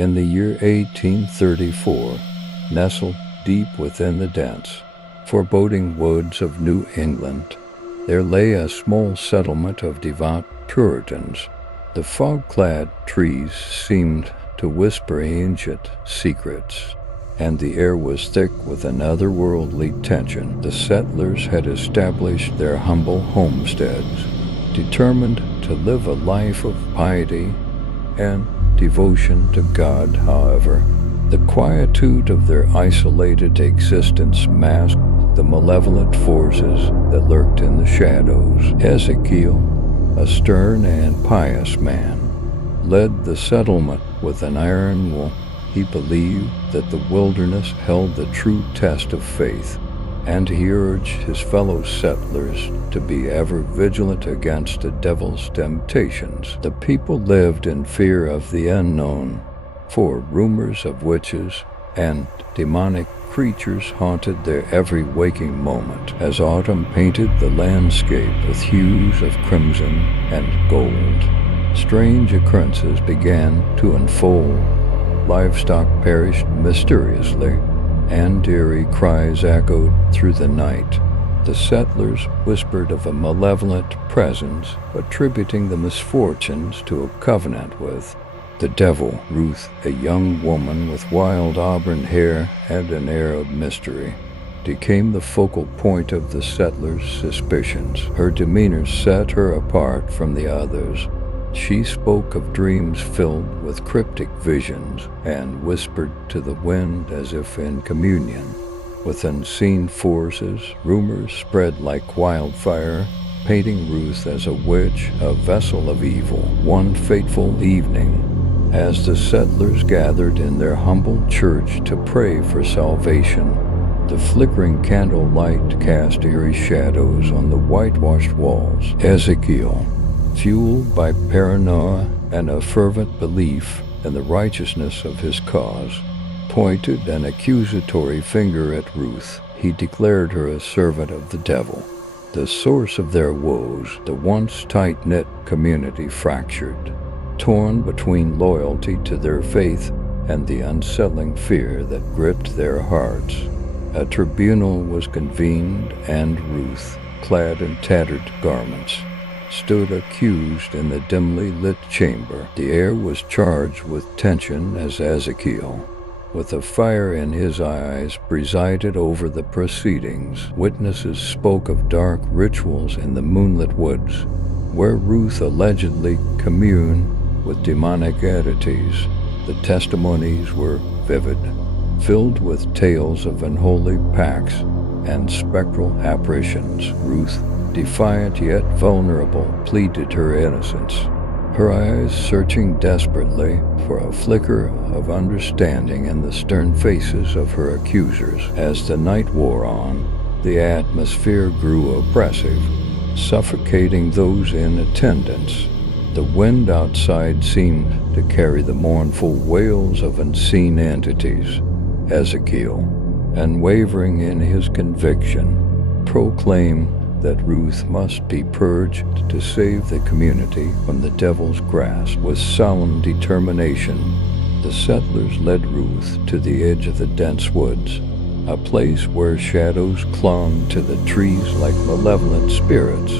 In the year 1834, nestled deep within the dense, foreboding woods of New England, there lay a small settlement of devout Puritans. The fog-clad trees seemed to whisper ancient secrets, and the air was thick with an otherworldly tension. The settlers had established their humble homesteads, determined to live a life of piety and devotion to God. However, the quietude of their isolated existence masked the malevolent forces that lurked in the shadows. Ezekiel, a stern and pious man, led the settlement with an iron will. He believed that the wilderness held the true test of faith, and he urged his fellow settlers to be ever vigilant against the devil's temptations. The people lived in fear of the unknown, for rumors of witches and demonic creatures haunted their every waking moment. As autumn painted the landscape with hues of crimson and gold, strange occurrences began to unfold. Livestock perished mysteriously, and eerie cries echoed through the night. The settlers whispered of a malevolent presence, attributing the misfortunes to a covenant with the devil. Ruth, a young woman with wild auburn hair and an air of mystery, became the focal point of the settlers' suspicions. Her demeanor set her apart from the others. She spoke of dreams filled with cryptic visions and whispered to the wind as if in communion with unseen forces. Rumors spread like wildfire, painting Ruth as a witch, a vessel of evil. One fateful evening, as the settlers gathered in their humble church to pray for salvation, the flickering candle light cast eerie shadows on the whitewashed walls. Ezekiel, fueled by paranoia and a fervent belief in the righteousness of his cause, pointed an accusatory finger at Ruth. He declared her a servant of the devil, the source of their woes. The once tight-knit community fractured, torn between loyalty to their faith and the unsettling fear that gripped their hearts. A tribunal was convened, and Ruth, clad in tattered garments, stood accused in the dimly lit chamber. The air was charged with tension as Ezekiel, with a fire in his eyes, presided over the proceedings. Witnesses spoke of dark rituals in the moonlit woods, where Ruth allegedly communed with demonic entities. The testimonies were vivid, filled with tales of unholy pacts and spectral apparitions. Ruth, defiant yet vulnerable, pleaded her innocence, her eyes searching desperately for a flicker of understanding in the stern faces of her accusers. As the night wore on, the atmosphere grew oppressive, suffocating those in attendance. The wind outside seemed to carry the mournful wails of unseen entities. Ezekiel, unwavering in his conviction, proclaimed that Ruth must be purged to save the community from the devil's grasp. With solemn determination, the settlers led Ruth to the edge of the dense woods, a place where shadows clung to the trees like malevolent spirits.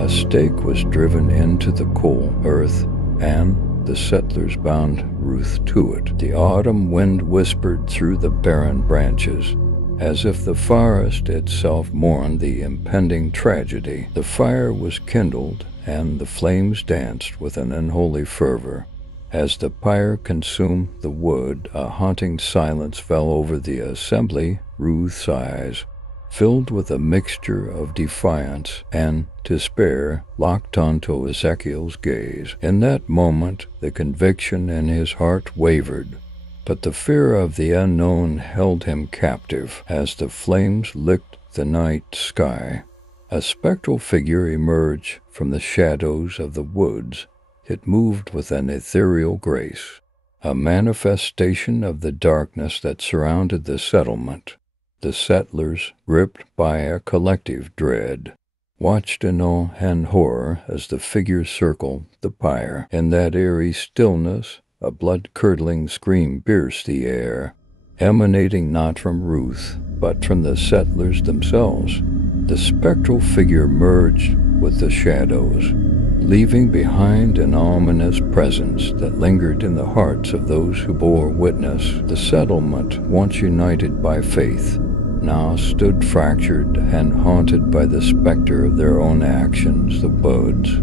A stake was driven into the cool earth, and the settlers bound Ruth to it. The autumn wind whispered through the barren branches, as if the forest itself mourned the impending tragedy. The fire was kindled, and the flames danced with an unholy fervor. As the pyre consumed the wood, a haunting silence fell over the assembly. Ruth's eyes, filled with a mixture of defiance and despair, locked onto Ezekiel's gaze. In that moment, the conviction in his heart wavered, but the fear of the unknown held him captive. As the flames licked the night sky, a spectral figure emerged from the shadows of the woods. It moved with an ethereal grace, a manifestation of the darkness that surrounded the settlement. The settlers, gripped by a collective dread, watched in awe and horror as the figure circled the pyre. In that eerie stillness, a blood-curdling scream pierced the air, emanating not from Ruth, but from the settlers themselves. The spectral figure merged with the shadows, leaving behind an ominous presence that lingered in the hearts of those who bore witness. The settlement, once united by faith, now stood fractured and haunted by the specter of their own actions. The woods,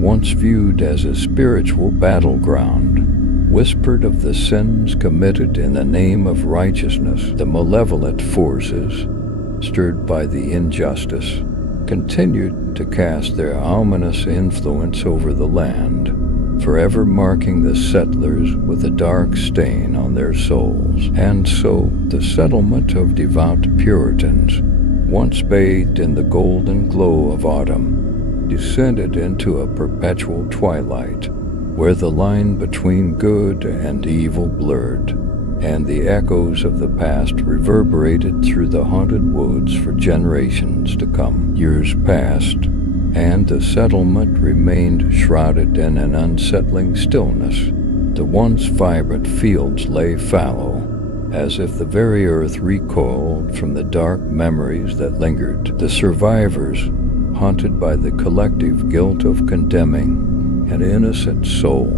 once viewed as a spiritual battleground, whispered of the sins committed in the name of righteousness. The malevolent forces, stirred by the injustice, continued to cast their ominous influence over the land, forever marking the settlers with a dark stain on their souls. And so the settlement of devout Puritans, once bathed in the golden glow of autumn, descended into a perpetual twilight, where the line between good and evil blurred, and the echoes of the past reverberated through the haunted woods for generations to come. Years passed, and the settlement remained shrouded in an unsettling stillness. The once vibrant fields lay fallow, as if the very earth recoiled from the dark memories that lingered. The survivors, haunted by the collective guilt of condemning an innocent soul,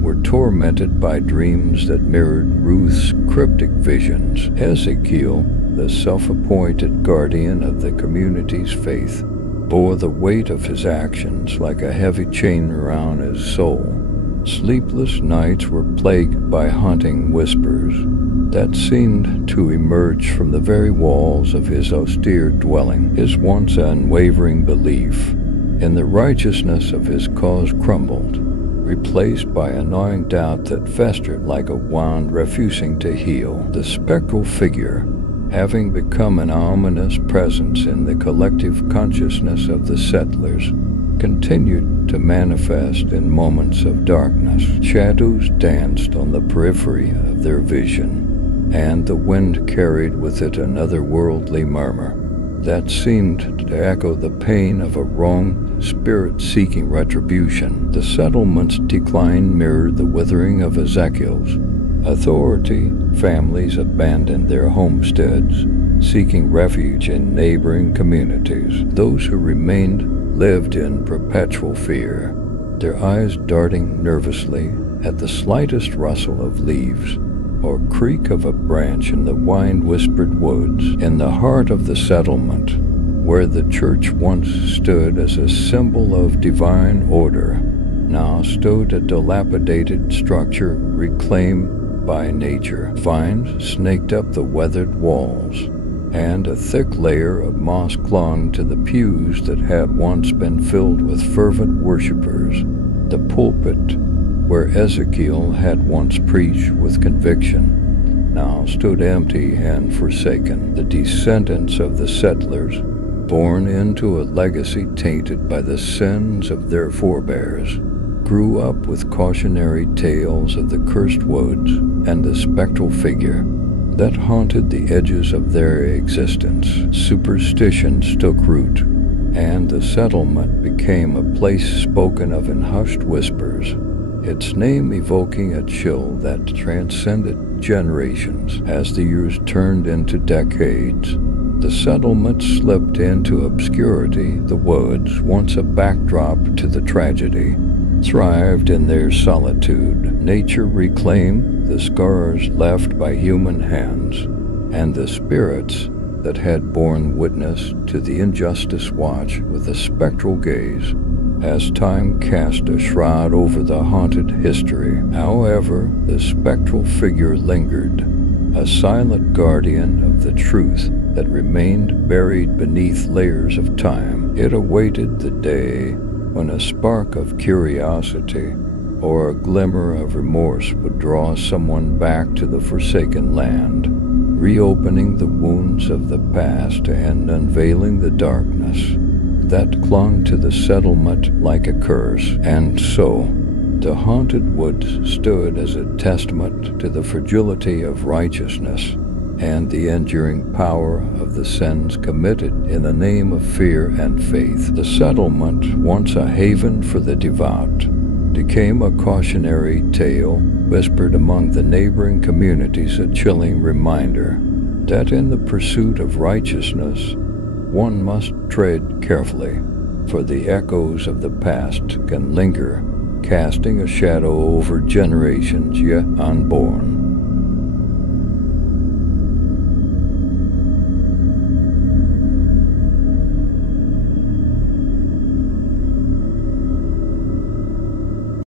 were tormented by dreams that mirrored Ruth's cryptic visions. Ezekiel, the self-appointed guardian of the community's faith, bore the weight of his actions like a heavy chain around his soul. Sleepless nights were plagued by haunting whispers that seemed to emerge from the very walls of his austere dwelling. His once unwavering belief in the righteousness of his cause crumbled, replaced by a gnawing doubt that festered like a wound refusing to heal. The spectral figure, having become an ominous presence in the collective consciousness of the settlers, continued to manifest in moments of darkness. Shadows danced on the periphery of their vision, and the wind carried with it an otherworldly murmur that seemed to echo the pain of a wrong spirit seeking retribution. The settlement's decline mirrored the withering of Ezekiel's authority. Families abandoned their homesteads, seeking refuge in neighboring communities. Those who remained lived in perpetual fear, their eyes darting nervously at the slightest rustle of leaves or creak of a branch in the wind-whispered woods. In the heart of the settlement, where the church once stood as a symbol of divine order, now stood a dilapidated structure reclaimed by nature. Vines snaked up the weathered walls, and a thick layer of moss clung to the pews that had once been filled with fervent worshippers. The pulpit, where Ezekiel had once preached with conviction, now stood empty and forsaken. The descendants of the settlers, born into a legacy tainted by the sins of their forebears, grew up with cautionary tales of the cursed woods and the spectral figure that haunted the edges of their existence. Superstitions took root, and the settlement became a place spoken of in hushed whispers, its name evoking a chill that transcended generations. As the years turned into decades, the settlement slipped into obscurity. The woods, once a backdrop to the tragedy, thrived in their solitude. Nature reclaimed the scars left by human hands, and the spirits that had borne witness to the injustice watched with a spectral gaze as time cast a shroud over the haunted history. However, the spectral figure lingered, a silent guardian of the truth that remained buried beneath layers of time. It awaited the day when a spark of curiosity or a glimmer of remorse would draw someone back to the forsaken land, reopening the wounds of the past and unveiling the darkness that clung to the settlement like a curse. And so, the haunted woods stood as a testament to the fragility of righteousness and the enduring power of the sins committed in the name of fear and faith. The settlement, once a haven for the devout, became a cautionary tale whispered among the neighboring communities, a chilling reminder that in the pursuit of righteousness, one must tread carefully, for the echoes of the past can linger, casting a shadow over generations yet unborn.